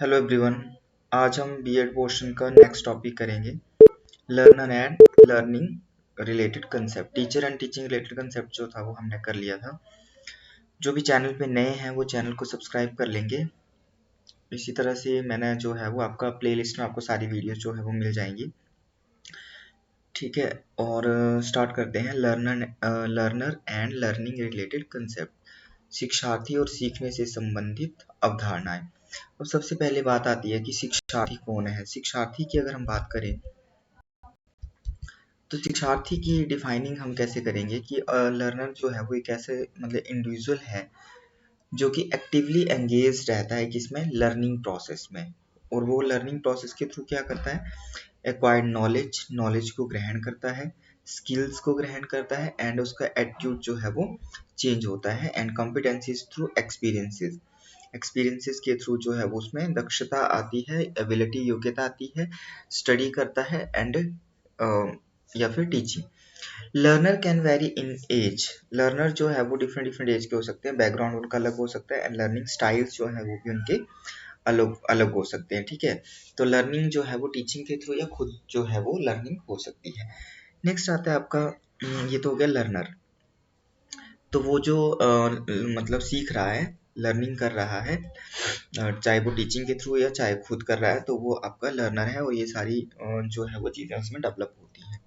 Hello everyone. आज हम BEd portion का नेक्स्ट टॉपिक करेंगे, learner and learning related concept. Teacher and teaching related concept जो था वो हमने कर लिया था। जो भी चैनल पे नए हैं वो चैनल को सब्सक्राइब कर लेंगे। इसी तरह से मैंने जो है वो आपका प्लेलिस्ट में आपको सारी वीडियोस जो है वो मिल जाएंगी। ठीक है, और स्टार्ट करते हैं। Learner and learning related concept, शिक्षार्थी और सीखने से संबंधित अवधारणाएं। अब सबसे पहले बात आती है कि शिक्षार्थी कौन है। शिक्षार्थी की अगर हम बात करें तो शिक्षार्थी की डिफाइनिंग हम कैसे करेंगे कि लर्नर जो है वो एक ऐसे मतलब इंडिविजुअल है जो कि एक्टिवली एंगेज रहता है किसमें, लर्निंग प्रोसेस में। और वो लर्निंग प्रोसेस के थ्रू क्या करता है, एक्वायर्ड नॉलेज को ग्रहण करता है, स्किल्स को ग्रहण करता है, एंड उसका एटीट्यूड जो है वो चेंज होता है, एंड कॉम्पिटेंसीज थ्रू एक्सपीरियंसेस के थ्रू जो है वो उसमें दक्षता आती है, एबिलिटी योग्यता आती है, स्टडी करता है, एंड या फिर teaching. Learner can vary in age. Learner जो है वो डिफरेंट डिफरेंट एज के हो सकते हैं, बैकग्राउंड उनका अलग हो सकता है, एंड लर्निंग स्टाइल्स जो है वो भी उनके अलग अलग हो सकते हैं। ठीक है, तो लर्निंग जो है वो टीचिंग के थ्रू या खुद जो है वो लर्निंग हो सकती है। नेक्स्ट आता है आपका, ये तो हो गया लर्नर। तो वो जो मतलब सीख रहा है, लर्निंग कर रहा है, चाहे वो टीचिंग के थ्रू या चाहे खुद कर रहा है, तो वो आपका लर्नर है और ये सारी जो है वो चीज़ें उसमें डेवलप होती हैं।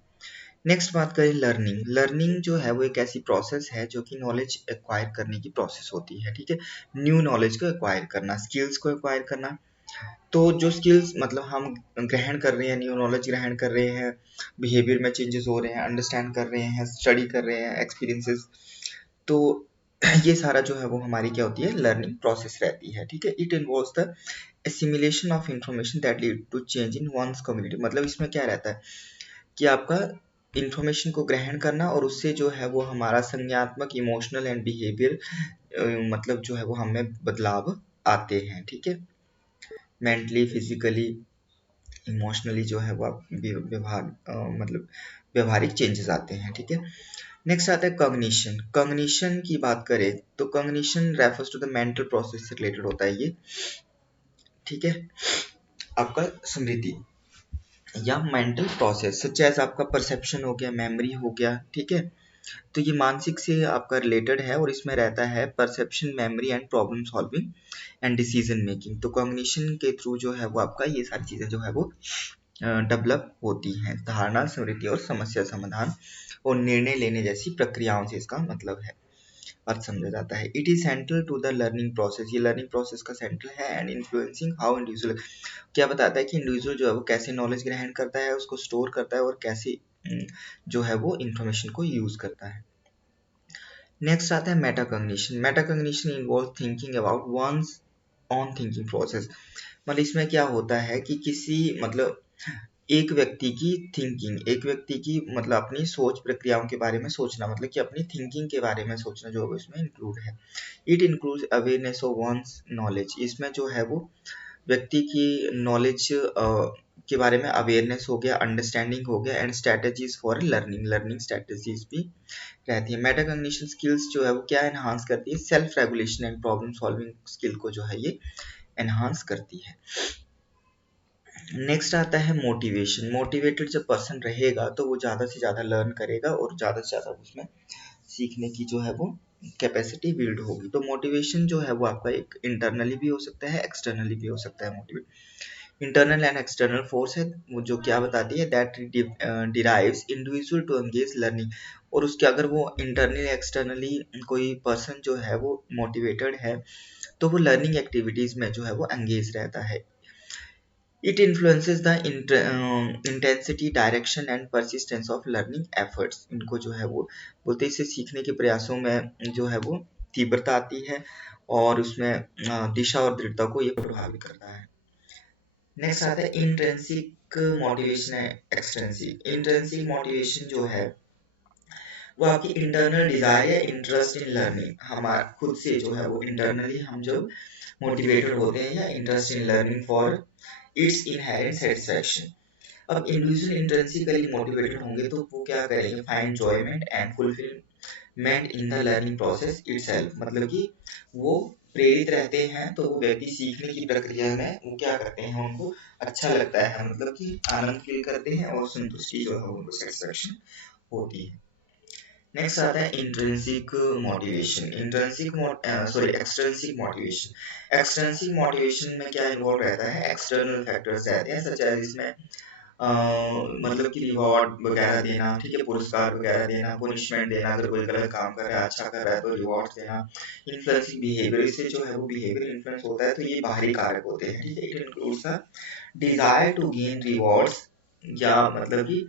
नेक्स्ट बात करें लर्निंग। लर्निंग जो है वो एक ऐसी प्रोसेस है जो कि नॉलेज एक्वायर करने की प्रोसेस होती है। ठीक है, न्यू नॉलेज को एक्वायर करना, स्किल्स को एक्वायर करना। तो जो स्किल्स मतलब हम ग्रहण कर रहे हैं, न्यू नॉलेज ग्रहण कर रहे हैं, बिहेवियर में चेंजेस हो रहे हैं, अंडरस्टैंड कर रहे हैं, स्टडी कर रहे हैं, एक्सपीरियंसेस, तो ये सारा जो है वो हमारी क्या होती है, लर्निंग प्रोसेस रहती है। ठीक है, it involves the assimilation of information that lead to change in one's community. मतलब इसमें क्या रहता है कि आपका इंफॉर्मेशन को ग्रहण करना और उससे जो है वो हमारा संज्ञात्मक, इमोशनल एंड बिहेवियर मतलब जो है वो हमें बदलाव आते हैं। ठीक है, मेंटली, फिजिकली, इमोशनली जो है वो आप व्यवहार मतलब व्यवहारिक चेंजेस आते हैं। ठीक है, नेक्स्ट आता है कॉग्निशन। कॉग्निशन की बात करें तो cognition refers to the mental process से रिलेटेड होता है ये। ठीक है, आपका स्मृति या मेंटल प्रोसेस सच एज आपका परसेप्शन हो गया, मेमोरी हो गया। ठीक है, तो ये मानसिक से आपका रिलेटेड है और इसमें रहता है perception, memory and problem solving and decision making. तो कॉग्निशन के थ्रू जो है वो आपका ये सारी चीजें जो है वो डेवलप होती हैं। धारणा, स्मृति और समस्या समाधान और निर्णय लेने जैसी प्रक्रियाओं से इसका मतलब है, अर्थ समझा जाता है। It is central to the learning process. ये लर्निंग प्रोसेस का सेंट्रल है, एंड इन्फ्लुएंसिंग हाउ इंडिविजुअल, क्या बताता है कि इंडिविजुअल जो है वो कैसे नॉलेज ग्रहण करता है, उसको स्टोर करता है और कैसे जो है वो इंफॉर्मेशन को यूज करता है। नेक्स्ट आता है metacognition. Metacognition involve thinking about one's own thinking process. मतलब इसमें क्या होता है कि किसी मतलब एक व्यक्ति की थिंकिंग, एक व्यक्ति की मतलब अपनी सोच प्रक्रियाओं के बारे में सोचना, मतलब कि अपनी थिंकिंग के बारे में सोचना जो है इसमें इंक्लूड है। It includes awareness of one's knowledge. इसमें जो है वो व्यक्ति की नॉलेज के बारे में अवेयरनेस हो गया, अंडरस्टैंडिंग हो गया, and strategies for learning, learning strategies भी रहती है। मेटाकॉग्निशन स्किल्स जो है वो क्या एनहांस करती है, self regulation and problem solving skill को जो है ये एनहांस करती है। नेक्स्ट आता है मोटिवेशन। मोटिवेटेड जब पर्सन रहेगा तो वो ज़्यादा से ज़्यादा लर्न करेगा और ज़्यादा से ज़्यादा उसमें सीखने की जो है वो कैपेसिटी बिल्ड होगी। तो मोटिवेशन जो है वो आपका एक इंटरनली भी हो सकता है, एक्सटर्नली भी हो सकता है। Motivate internal and external force है, वो जो क्या बताती है, that drives individual to engage learning. और उसके अगर वो इंटरनली एक्सटर्नली कोई पर्सन जो है वो मोटिवेटेड है तो वो लर्निंग एक्टिविटीज में जो है वो एंगेज रहता है। It influences the intensity, direction and persistence of learning efforts. इनको जो है वो बोलते हैं, इससे सीखने के प्रयासों में जो है वो तीव्रता आती है और उसमें दिशा और दृढ़ता को ये प्रभावित करता है। नेक्स्ट आता है इंट्रिंसिक मोटिवेशन है, एक्सट्रिंसिक। इंट्रिंसिक मोटिवेशन जो है वो आपकी इंटरनल डिजायर या इंटरेस्ट इन लर्निंग, हमारा खुद से जो है वो इंटरनली हम जो मोटिवेटेड होते हैं या interest in learning for its inherent satisfaction. अब इंडिविजुअल इंट्रिंसिकली मोटिवेटेड होंगे तो वो क्या करेंगे, find enjoyment and fulfilment in the learning process itself. मतलब कि वो प्रेरित रहते हैं तो वो व्यक्ति सीखने की प्रक्रिया में वो क्या करते हैं, उनको अच्छा लगता है, मतलब कि आनंद फील करते हैं और संतुष्टि जो है उनको सेटिस्फेक्शन होती है। नेक्स्ट आता है intrinsic motivation. Extrinsic motivation. Extrinsic motivation में क्या इन्वॉल्व रहता है, एक्सटर्नल फैक्टर्स रहते हैं, सच एज इसमें मतलब कि रिवॉर्ड वगैरह देना, ठीक है, पुरस्कार वगैरह देना, पनिशमेंट देना, अगर कोई गलत काम कर रहा है, अच्छा कर रहा है तो रिवॉर्ड देना। इन्फ्लुएंसिंग बिहेवियर, इससे जो है वो बिहेवियर इन्फ्लुएंस होता है, तो ये बाहरी कारक होते हैं, ठीक है। It includes a desire to gain rewards, या मतलब कि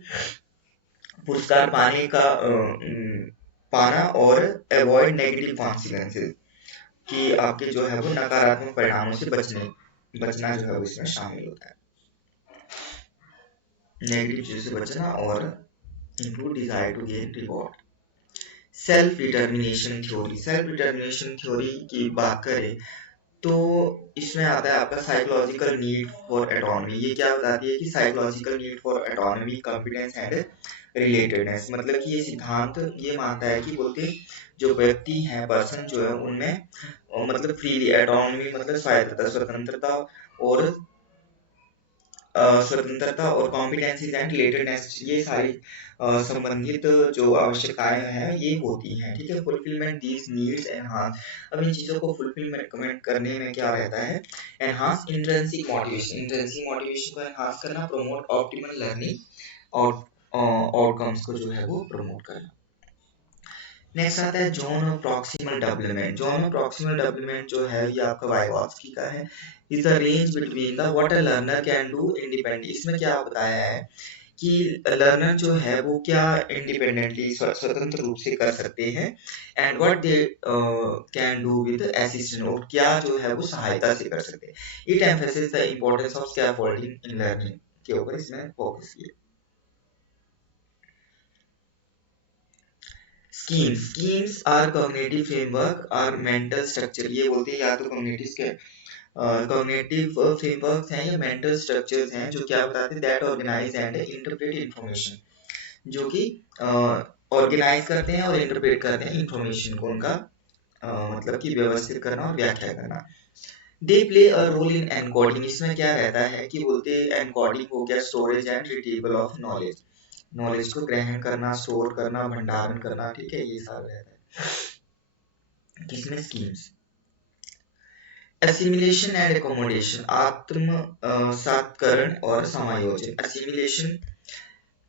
पुरस्कार पाने का पाना, और अवॉइड नेगेटिव कॉन्सिक्वेंसेस, कि आपके जो है वो नकारात्मक परिणामों से बचना जो है वो इसमें शामिल होता है, नेगेटिव चीजों से बचना, और include desire to gain reward. Self determination theory. Self determination theory की बात करें तो इसमें आता है आपका साइकोलॉजिकल नीड फॉर एटॉनमी। ये क्या बताती है कि psychological need for autonomy, confidence and relatedness, मतलब कि ये सिद्धांत ये मानता है कि बोलते जो व्यक्ति हैं, पर्सन जो है, उनमें मतलब फ्रीली एटॉनमी मतलब स्वायत्तता, स्वतंत्रता और स्वतंत्रता और कॉम्पिटेंसीज एंड रिलेटेडनेस, ये सारी संबंधित जो आवश्यकताएं हैं ये होती हैं, ठीक है। फुलफिलमेंट दीज नीड्स एनहांस, अब इन चीजों को फुलफिलमेंट करने में क्या रहता है, enhance intrinsic motivation. Intrinsic motivation को एनहांस करना, प्रमोट ऑप्टिमल लर्निंग और आउटकम्स को जो है वो प्रमोट करना। नेक्स्ट आता है zone of proximal development. Zone of proximal development जो है ये आपका वाइगॉत्स्की का है। Is the range between the what a learner can do independent. इसमें क्या बताया है कि लर्नर जो है वो क्या इंडिपेंडेंटली स्वतंत्र रूप से कर सकते हैं, and what they can do with assistant, और क्या जो है वो सहायता से कर सकते हैं। It emphasis the importance of scaffolding in learning के ऊपर इसमें फोकस किया। स्कीम्स आर कॉग्निटिव फ्रेमवर्क और मेंटल स्ट्रक्चर, ये बोलते हैं या तो कॉग्निटिव फ्रेमवर्क्स हैं या मेंटल स्ट्रक्चर्स हैं, जो क्या बताते हैं, that organise and interpret information, जो कि ऑर्गेनाइज करते हैं और इंटरप्रेट करते हैं इंफॉर्मेशन को, उनका मतलब कि व्यवस्थित करना और व्याख्या करना। They play a role in encoding, इसमें क्या रहता है कि बोलते हैं एनकोडिंग हो गया storage and retrieval of knowledge, knowledge को ग्रहण करना, स्टोर करना, भंडारण करना, ठीक है, ये सब रहता है किसमें, स्कीम्स। एसिमिलेशन एंड एकोमोडेशन, आत्मसात्करण और समायोजन। एसिमिलेशन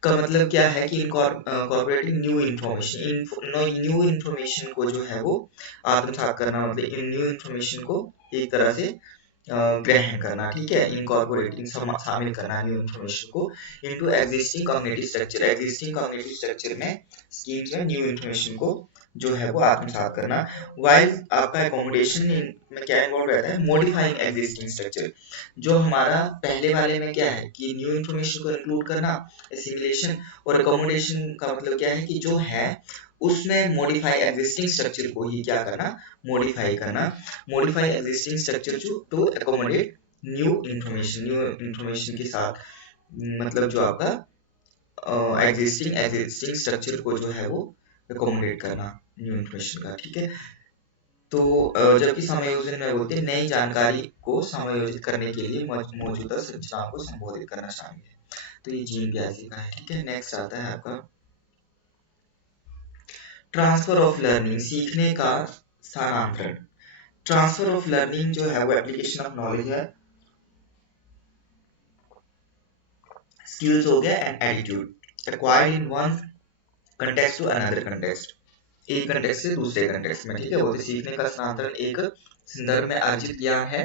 का मतलब क्या है कि incorporating new information, new information को जो है वो आत्मसात करना, मतलब इन न्यू इन्फॉर्मेशन को एक तरह से ग्रहण करना, ठीक है, इनकॉर्पोरेटिंग शामिल करना न्यू इन्फॉर्मेशन को into existing cognitive structure. Existing cognitive structure में स्कीम्स में न्यू इन्फॉर्मेशन को जो है वो आत्मसात करना। वाइल आपका एकोमोडेशन में क्या इन्वॉल्व रहता है, मॉडिफाइंग एग्जिस्टिंग स्ट्रक्चर। जो हमारा पहले वाले में क्या है कि न्यू इन्फॉर्मेशन को इंक्लूड करना, एसिमिलेशन, और एकोमोडेशन का मतलब क्या है कि जो है उसमें मॉडिफाई एग्जिस्टिंग स्ट्रक्चर को ही क्या करना, मॉडिफाई करना। Modify existing structure to accommodate new information के साथ, मतलब जो आपका एग्जिस्टिंग स्ट्रक्चर को जो है वो एकोमोडेट करना न्यू इन्फॉर्मेशन का, ठीक है। तो जबकि समायोजन में बोलते हैं नई जानकारी को समायोजित करने के लिए मौजूदा संरचनाओं को संबोधित करना शामिल है। तो ये जीन ब्याजी का है, ठीक है। नेक्स्ट आता है आपका ट्रांसफर ऑफ लर्निंग, सीखने का स्थानांतरण। ट्रांसफर ऑफ लर्निंग जो है वो एप्लीकेशन ऑफ नॉलेज है, स्किल्स हो गया and attitude acquired in one context to another context, एक कंटेक्स्ट से दूसरे कंटेक्स्ट में, ठीक है। बोलते सीखने का स्थानांतरण एक संदर्भ में अर्जित ज्ञान है,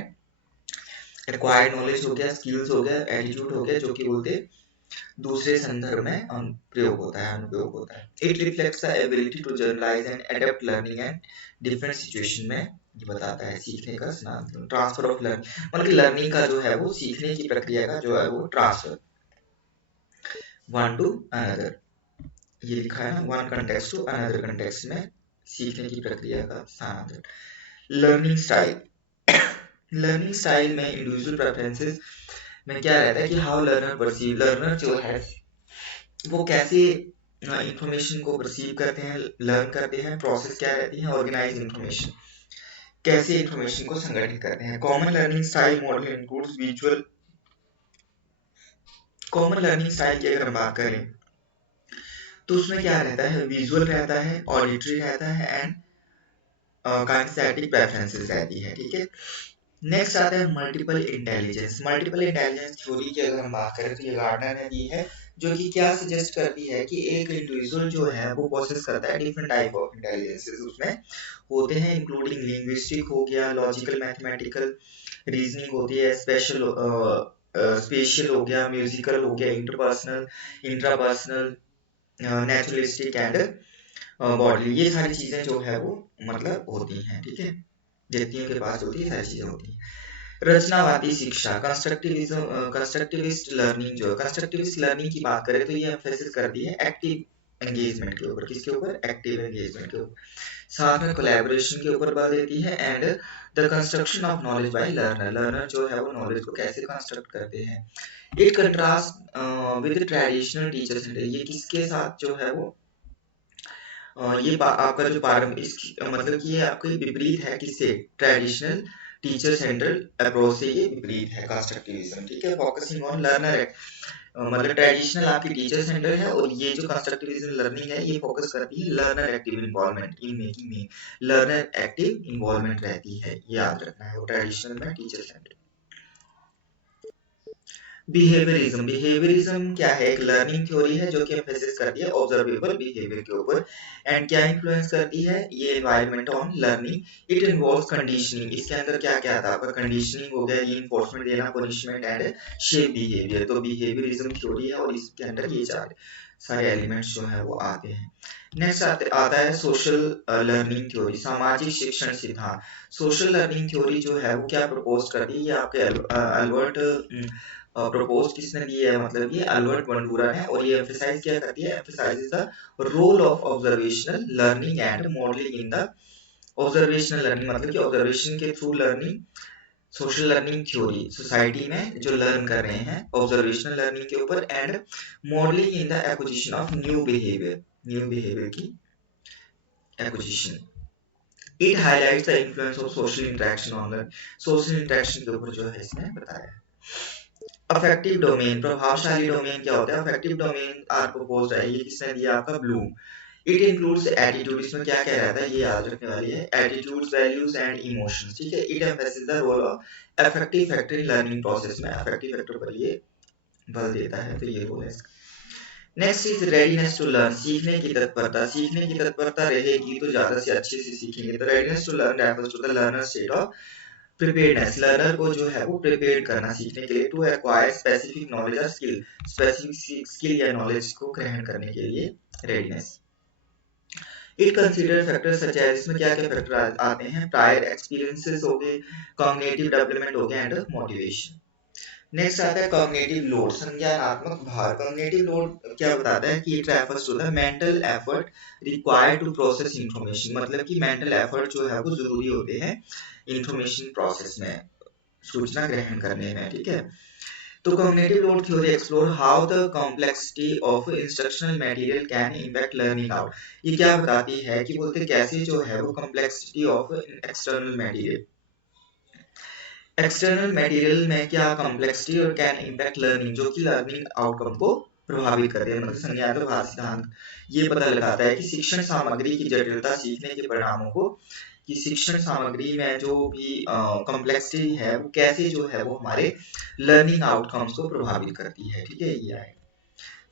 एक्वायर्ड नॉलेज हो गया, स्किल्स हो गया, एटीट्यूड हो गया, जो कि बोलते दूसरे संदर्भ में अनुप्रयोग होता है, अनुप्रयोग होता है। It reflects the ability to generalise and adapt learning and different situation में, ये बताता है सीखने का स्थानांतरण। ट्रांसफर ऑफ लर्निंग मतलब लर्निंग का जो है वो सीखने की प्रक्रिया का जो है वो ट्रांसफर वन टू अनदर, ये लिखा है ना, one context to another context में सीखने की प्रक्रिया का स्थानांतरण। लर्निंग स्टाइल, लर्निंग स्टाइल में इंडिविजुअल प्रेफरेंसेस में क्या रहता है कि हाउ लर्नर परसीव, लर्नर जो है वो कैसे इंफॉर्मेशन को परसीव करते हैं, लर्न करते हैं, प्रोसेस क्या रहती है, ऑर्गेनाइज इंफॉर्मेशन, कैसे इंफॉर्मेशन को संगठित करते हैं। Common learning style model includes visual. Common learning style की अगर हम बात करें तो उसमें क्या रहता है, विजुअल रहता है, ऑडिटरी रहता है एंड काइनेस्थेटिक प्रेफरेंसेस रहती है, ठीक है। नेक्स्ट आता है multiple intelligence. Multiple intelligence theory की अगर हम बात करें तो ये गार्डनर ने दी है, जो कि क्या सजेस्ट करती है कि एक इंडिविजुअल जो है वो प्रोसेस करता है डिफरेंट टाइप ऑफ इंटेलिजेंसेस उसमें होते हैं, इंक्लूडिंग लिंग्विस्टिक हो गया, लॉजिकल मैथमेटिकल रीजनिंग होती है, स्पेशल हो गया, म्यूजिकल हो गया, interpersonal, intrapersonal, naturalistic and bodily. ये सारी चीजें जो है वो मतलब होती हैं, ठीक है, व्यक्तियों के पास होती है, सारी चीजें होती हैं। रचनावादी शिक्षा, कंस्ट्रक्टिविज्म, कंस्ट्रक्टिविस्ट लर्निंग जो है, कंस्ट्रक्टिविस्ट लर्निंग की बात करें तो ये एम्फेसिस करती है एक्टिव एंगेजमेंट के ऊपर। किसके ऊपर? एक्टिव एंगेजमेंट के ऊपर। साथ में कोलैबोरेशन के ऊपर बल देती है and the construction of knowledge by learner. Learner जो है वो नॉलेज को कैसे कंस्ट्रक्ट करते हैं। It contrast with traditional teacher centre. ये किसके साथ जो है वो आपका जो मतलब कि ये आपके विपरीत है, किससे? ट्रेडिशनल टीचर सेंट्रल अप्रोच से ये विपरीत है कंस्ट्रक्टिविज्म, ठीक है। फोकसिंग ऑन लर्नर मतलब ट्रेडिशनल आपकी टीचर सेंटर है और ये जो कंस्ट्रक्टिविज्म लर्निंग है ये फोकस करती है learner active involvement in making में। लर्नर एक्टिव इन्वॉल्वमेंट रहती है, ये याद रखना है, वो ट्रेडिशनल में टीचर सेंटर। बिहेवियरिज्म। बिहेवियरिज्म क्या है? एक लर्निंग थ्योरी है जो कि एम्फेसिस करती है ऑब्जर्वेबल बिहेवियर के ऊपर एंड क्या इन्फ्लुएंस करती है ये environment on learning. It involves conditioning. इसके अंदर क्या क्या था आपका? कंडीशनिंग हो गया, रीइंफोर्समेंट देना, पनिशमेंट एंड शेप बिहेवियर। तो बिहेवियरिज्म थ्योरी है और इसके अंदर ये चार सारे एलिमेंट्स जो है वो आते हैं। नेक्स्ट आता है सोशल लर्निंग थ्योरी, सामाजिक शिक्षण सिद्धांत। सोशल लर्निंग थ्योरी जो है वो क्या प्रपोज करती है? ये आपके अल्बर्ट प्रपोज किसने दी है? मतलब ये अल्बर्ट बंडूरा ने। और ये एम्फसाइज क्या करती है? Emphasises the role of observational learning and modelling in the observational learning. मतलब कि ऑब्जर्वेशन के through learning, social learning theory society में जो लर्न कर रहे हैं ऑब्जर्वेशनल लर्निंग के ऊपर and modelling in the acquisition of new behaviour, new behaviour की acquisition. It highlights the influence of social interaction on the, social interaction के ऊपर जो है इसमें बताया है। अफेक्टिव डोमेन, प्रभावशाली डोमेन क्या होता है? अफेक्टिव डोमेन आर प्रपोज्ड है, ये किसने दिया? आपका ब्लूम। It includes attitude. इसमें क्या क्या रहता है ये याद रखने वाली है, एटीट्यूड्स, वैल्यूज एंड इमोशंस, ठीक है। It emphasis the role of affective factor in learning process में, अफेक्टिव फैक्टर पर ये बल देता है, तो ये रोल है इसका। Next is readiness to learn, सीखने की तत्परता। सीखने की तत्परता रहेगी तो ज्यादा से अच्छे से सीखेंगे। तो readiness to learn refers to the learner state of preparedness. Learner को जो है वो प्रिपेयर करना सीखने के लिए, टू एक्वायर स्पेसिफिक नॉलेज और स्किल, स्पेसिफिक स्किल या नॉलेज को ग्रहण करने के लिए readiness. It consider factors such as, इसमें क्या क्या फैक्टर आते हैं? प्रायर एक्सपीरियंसेस हो गए, कॉग्निटिव डेवलपमेंट हो गया एंड मोटिवेशन। नेक्स्ट आता है कॉग्निटिव लोड, संज्ञानात्मक भार। कॉग्निटिव लोड क्या बताता है कि it refers to the mental effort required to process information. मतलब कि मेंटल एफर्ट जो है वो जरूरी होते हैं इंफॉर्मेशन प्रोसेस में, सूचना ग्रहण करने में, ठीक है। तो cognitive load theory explore how the complexity of instructional material can impact learning out. ये क्या बताती है कि बोलते कैसे जो है वो complexity of external material, external material में क्या कॉम्प्लेक्सिटी और कैन इम्पैक्ट लर्निंग, जो कि लर्निंग आउटकम को प्रभावित करते हैं। मतलब संज्ञानात्मक भार सिद्धांत ये पता लगाता है कि शिक्षण सामग्री की जटिलता सीखने के परिणामों को, कि शिक्षण सामग्री में जो भी कॉम्प्लेक्सिटी है वो कैसे जो है वो हमारे लर्निंग आउटकम्स को प्रभावित करती है, ठीक है। ये है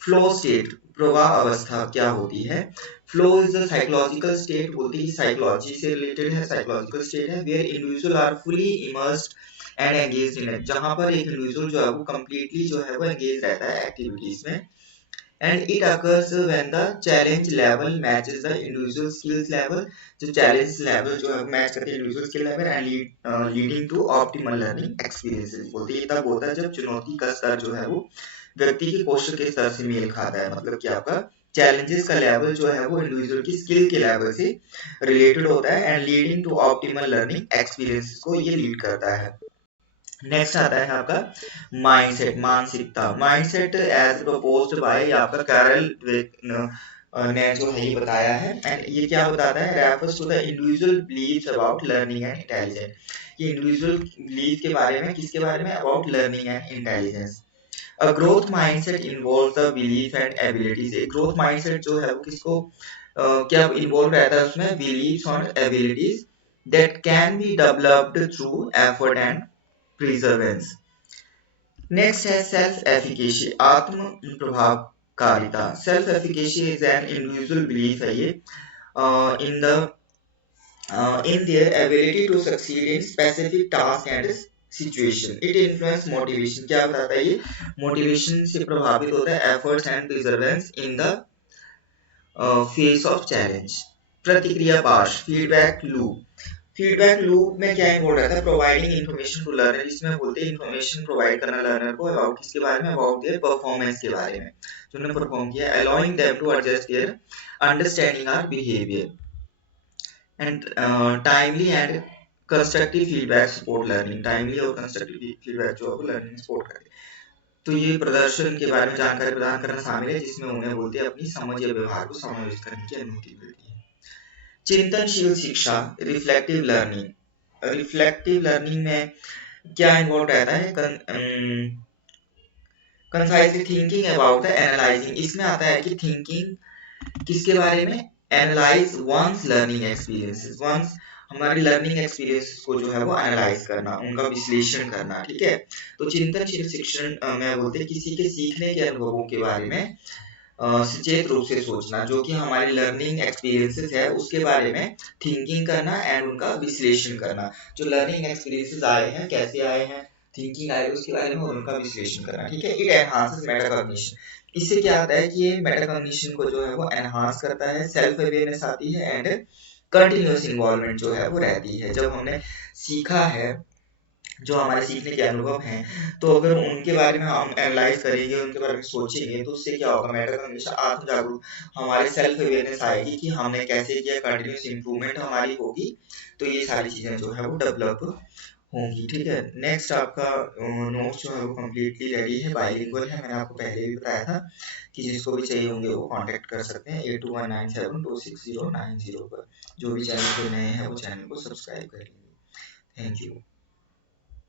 फ्लो स्टेट, प्रवाह अवस्था क्या होती है? Flow is a psychological state, बोलती है साइकोलॉजी से रिलेटेड है, साइकोलॉजिकल स्टेट है where individual are fully immersed and engaged in it. जहां पर एक इंडिविजुअल जो है वो कंप्लीटली जो है वो एंगेज रहता है एक्टिविटीज में and it occurs when the challenge level matches the individual skills level. जो चैलेंज लेवल जो है मैच करती है individual skill level and leading to optimal learning experiences. बोलती है तब होता है जब चुनौती का स्तर जो है वो व्यक्ति के कौशल के स्तर से मेल खाता है। मतलब कि आपका चैलेंजेस का लेवल जो है वो इंडिविजुअल की स्किल के लेवल से रिलेटेड होता है and leading to optimal learning experiences को ये लीड करता है। नेक्स्ट आता है आपका माइंडसेट, मानसिकता। माइंडसेट एज प्रपोज्ड बाय आपका कैरल ने जो है ये बताया है। एंड ये क्या बताता है, refers to the individual beliefs about learning and intelligence. ये इंडिविजुअल बिलीव के बारे में, किसके बारे में, about learning and intelligence. A growth mindset involves the belief and abilities। एक growth mindset जो है वो किसको क्या इन्वॉल्व रहता है उसमें, beliefs और abilities that can be developed through effort and perseverance। Next है सेल्फ एफिकेसी, आत्म प्रभावकारिता। Self efficacy is an individual belief है ये in the in their ability to succeed in specific task and situation। It influence motivation। क्या बताता है ये, motivation से प्रभावित होता है efforts and perseverance in the face of challenge। प्रतिक्रिया पाश, फीडबैक लूप। फीडबैक लूप में क्या इन्वॉल्व रहता है, प्रोवाइडिंग इन्फॉर्मेशन टू लर्नर। इसमें बोलते हैं इन्फॉर्मेशन प्रोवाइड करना लर्नर को अबाउट किसके बारे में, अबाउट देयर परफॉर्मेंस के बारे में, जो उन्होंने परफॉर्म किया, allowing them to adjust their understanding और behaviour. And timely and constructive feedback support learning. Timely और कंस्ट्रक्टिव फीडबैक जो है वो लर्निंग सपोर्ट करे। तो ये प्रदर्शन के बारे में जानकारी प्रदान करना शामिल है, जिसमें उन्हें बोलते हैं अपनी समझ या व्यवहार को समायोजित करने की अनुमति मिलती है। चिंतनशील शिक्षा, रिफ्लेक्टिव लर्निंग। रिफ्लेक्टिव लर्निंग में क्या इन्वॉल्व रहता है, concisely thinking about the analysing. इसमें आता है कि थिंकिंग किसके बारे में, analyse one's learning experiences. One's हमारी लर्निंग एक्सपीरियंसेस को जो है वो एनालाइज करना, उनका विश्लेषण करना, ठीक है। तो चिंतनशील शिक्षण में बोलते हैं किसी के सीखने के अनुभवों के बारे में सचेत रूप से सोचना, जो कि हमारी लर्निंग एक्सपीरियंसेस है उसके बारे में थिंकिंग करना एंड उनका विश्लेषण करना। जो लर्निंग एक्सपीरियंसेस आए हैं, कैसे आए हैं, थिंकिंग आए उसके बारे में और उनका विश्लेषण करना, ठीक है। It enhances metacognition. इससे क्या आता है कि ये मेटाकॉग्निशन को जो है वो एनहांस करता है, सेल्फ अवेयरनेस आती है एंड कंटिन्यूअस इन्वॉल्वमेंट जो है वो रहती है। जब हमने सीखा है, जो हमारे सीखने के अनुभव हैं, तो अगर उनके बारे में हम एनालाइज करेंगे, उनके बारे में सोचेंगे, तो उससे क्या होगा, मेटा हमेशा आत्म जागरूक, हमारे सेल्फ अवेयरनेस आएगी कि हमने कैसे किया, कंटिन्यूस इंप्रूवमेंट हमारी होगी। तो ये सारी चीजें जो है वो डेवलप होंगी, ठीक है। नेक्स्ट आपका नोट्स जो है वो कम्प्लीटली रेडी है, बाइलिंगुअल है। मैंने आपको पहले भी बताया था कि जिसको भी चाहिए होंगे वो कांटेक्ट कर सकते हैं 8219726090 पर। जो भी चैनल पे नए हैं वो चैनल को सब्सक्राइब कर लीजिए। Thank you.